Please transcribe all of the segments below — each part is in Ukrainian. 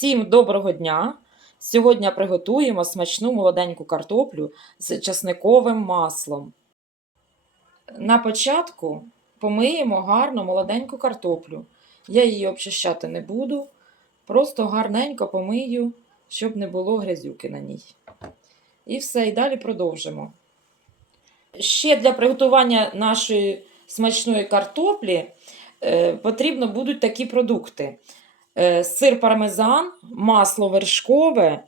Всім доброго дня! Сьогодні приготуємо смачну молоденьку картоплю з часниковим маслом. На початку помиємо гарно молоденьку картоплю. Я її обчищати не буду, просто гарненько помию, щоб не було грязюки на ній. І все, і далі продовжимо. Ще для приготування нашої смачної картоплі е, потрібно будуть такі продукти: сир пармезан, масло вершкове,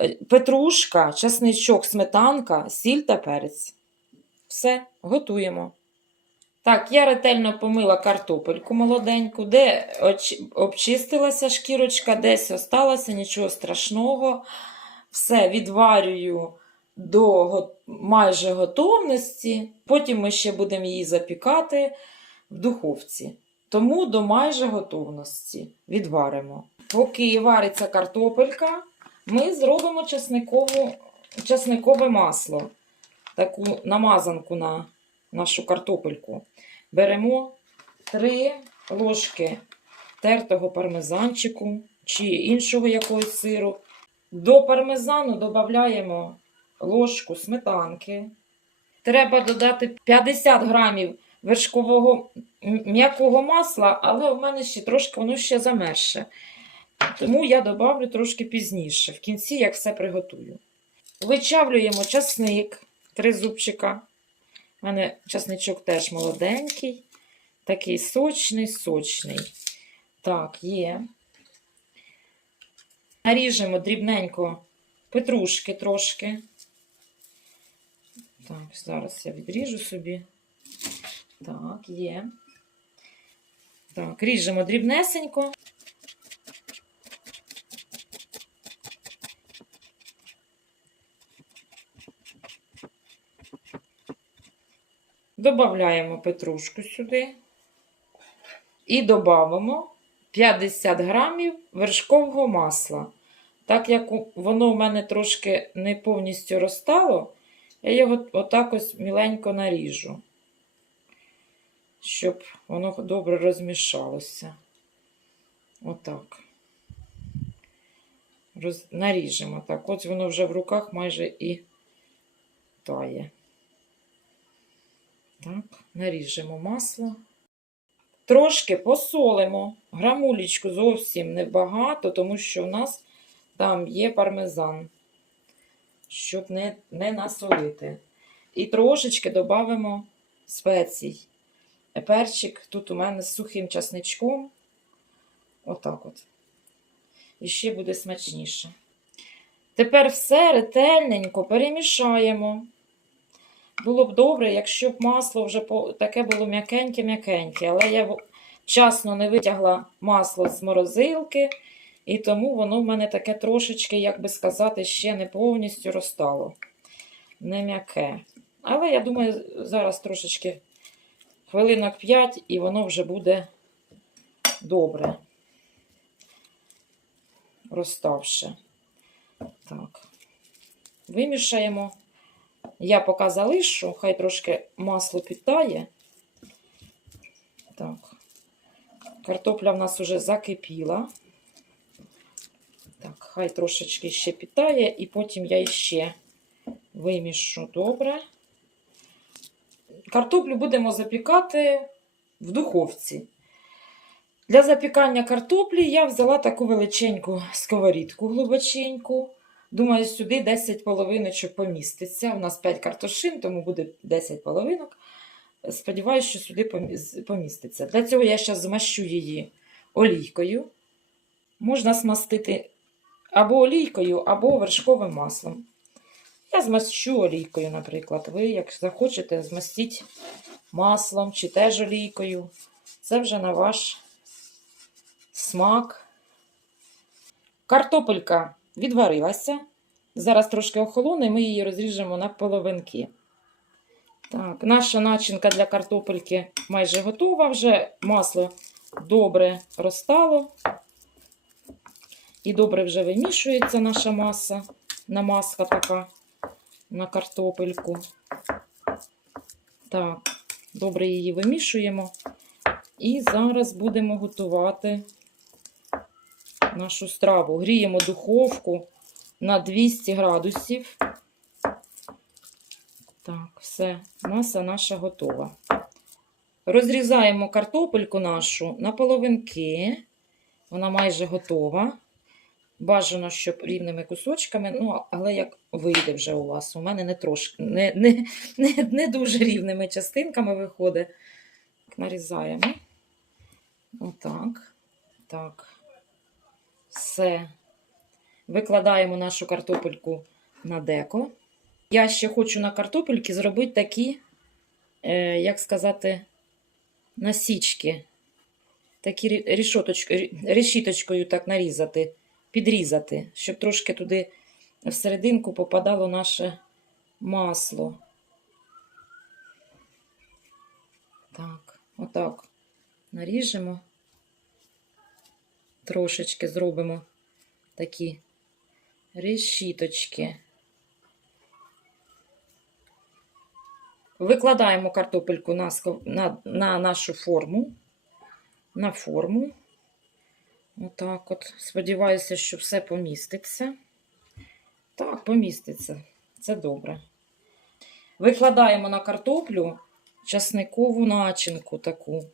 е, петрушка, чесничок, сметанка, сіль та перець. Все, готуємо. Так, я ретельно помила картопельку молоденьку, де обчистилася шкірочка, десь осталася, нічого страшного. Все відварюю до майже готовності. Потім ми ще будемо її запікати в духовці. Тому до майже готовності відваримо. Поки вариться картопелька, ми зробимо чесникову, чесникове масло, таку намазанку на нашу картопельку. Беремо 3 ложки тертого пармезанчику чи іншого якогось сиру. До пармезану додаємо ложку сметанки. Треба додати 50 грамів вершкового м'якого масла, але в мене ще трошки воно ще замерше. Тому я добавлю трошки пізніше, в кінці, як все приготую. Вичавлюємо часник, три зубчика. У мене часничок теж молоденький, такий сочний, сочний. Так, є. Наріжемо дрібненько петрушки трошки. Так, зараз я відріжу собі. Так, є. Так, ріжемо дрібнесенько. Добавляємо петрушку сюди. І додамо 50 грамів вершкового масла. Так як воно в мене трошки не повністю розтало, я його отак ось міленько наріжу щоб воно добре розмішалося. Отак. Роз... Наріжемо так. От воно вже в руках майже і тає. Так, наріжемо масло. Трошки посолимо. Грамулечку зовсім небагато, тому що в нас там є пармезан, щоб не, не насолити. І трошечки додамо спецій перчик тут у мене з сухим часничком. Отак от. І ще буде смачніше. Тепер все ретельненько перемішаємо. Було б добре, якщо б масло вже таке було м'якеньке-м'якеньке, але я вчасно не витягла масло з морозилки, і тому воно в мене таке трошечки, як би сказати, ще не повністю розтало. Не м'яке. Але я думаю, зараз трошечки хвилинок 5 і воно вже буде добре розставше. Так. Вимішаємо. Я поки залишу, хай трошки масло підтає. Так. Картопля в нас вже закипіла. Так, хай трошечки ще підтає, і потім я ще вимішу добре. Картоплю будемо запікати в духовці. Для запікання картоплі я взяла таку величеньку сковорідку глибоченьку. Думаю, сюди 10 половиночок поміститься. У нас 5 картошин, тому буде 10 половинок. Сподіваюсь, що сюди поміститься. Для цього я зараз змащу її олійкою. Можна смастити або олійкою, або вершковим маслом. Я змащу олійкою, наприклад. Ви, як захочете, змастіть маслом чи теж олійкою. Це вже на ваш смак. Картопелька відварилася. Зараз трошки охолоне, ми її розріжемо на половинки. Так, наша начинка для картопельки майже готова. Вже масло добре розтало. І добре вже вимішується наша маса, намазка така на картопельку. Так, добре її вимішуємо. І зараз будемо готувати нашу страву. Гріємо духовку на 200 градусів. Так, все, маса наша готова. Розрізаємо картопельку нашу на половинки. Вона майже готова. Бажано, щоб рівними кусочками, ну, але як вийде вже у вас. У мене не трошки, не, не, не, не дуже рівними частинками виходить. Нарізаємо. Отак. Так. Все. Викладаємо нашу картопельку на деко. Я ще хочу на картопельки зробити такі, е, як сказати, насічки. Такі рі- рішоточ- решіточкою так нарізати, підрізати, щоб трошки туди всерединку попадало наше масло. Так, отак. Наріжемо. Трошечки зробимо такі решіточки. Викладаємо картопельку на, на, на нашу форму. На форму. Отак от. Сподіваюся, що все поміститься. Так, поміститься. Це добре. Викладаємо на картоплю часникову начинку таку.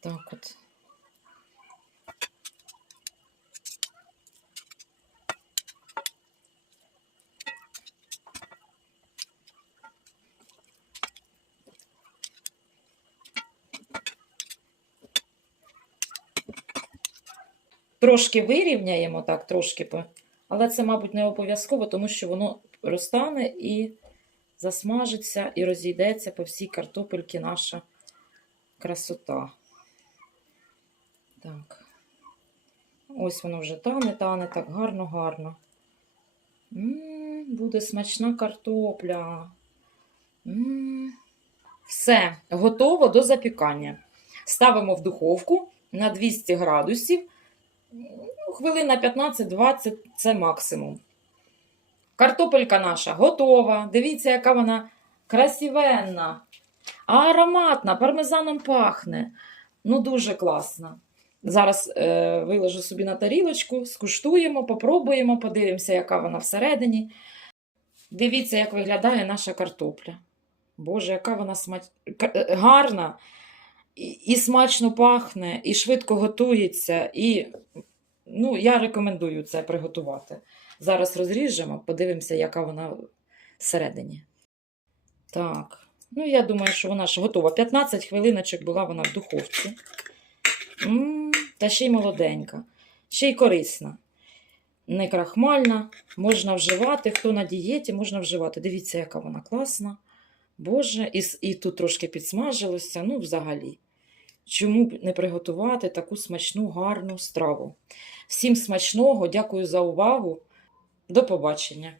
Так от. Трошки вирівняємо, так, трошки, але це, мабуть, не обов'язково, тому що воно розтане і засмажиться, і розійдеться по всій картопельці наша красота. Так. Ось воно вже тане, тане, так гарно, гарно. М, буде смачна картопля. М. Все, готово до запікання. Ставимо в духовку на 200 градусів. Ну, хвилин 15-20 це максимум. Картопелька наша готова. Дивіться, яка вона красивенна, ароматна, пармезаном пахне. Ну, дуже класна. Зараз е, виложу собі на тарілочку, скуштуємо, попробуємо, подивимося, яка вона всередині. Дивіться, як виглядає наша картопля. Боже, яка вона смач... гарна, і, смачно пахне, і швидко готується. І ну, я рекомендую це приготувати. Зараз розріжемо, подивимося, яка вона всередині. Так, ну я думаю, що вона ж готова. 15 хвилиночок була вона в духовці. м та ще й молоденька, ще й корисна. Не крахмальна, можна вживати. Хто на дієті, можна вживати. Дивіться, яка вона класна. Боже, і, і тут трошки підсмажилося. Ну, взагалі. Чому б не приготувати таку смачну, гарну страву? Всім смачного, дякую за увагу. До побачення.